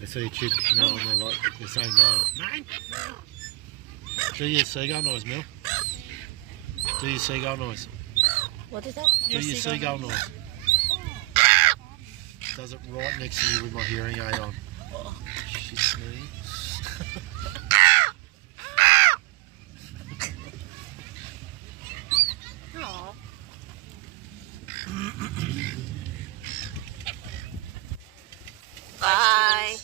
They see a chick now and they're like, they're saying no. Do your seagull noise, Mel. Do your seagull noise. What is that? Do your seagull noise. Does it right next to you with my hearing aid on. Shit's me. Bye.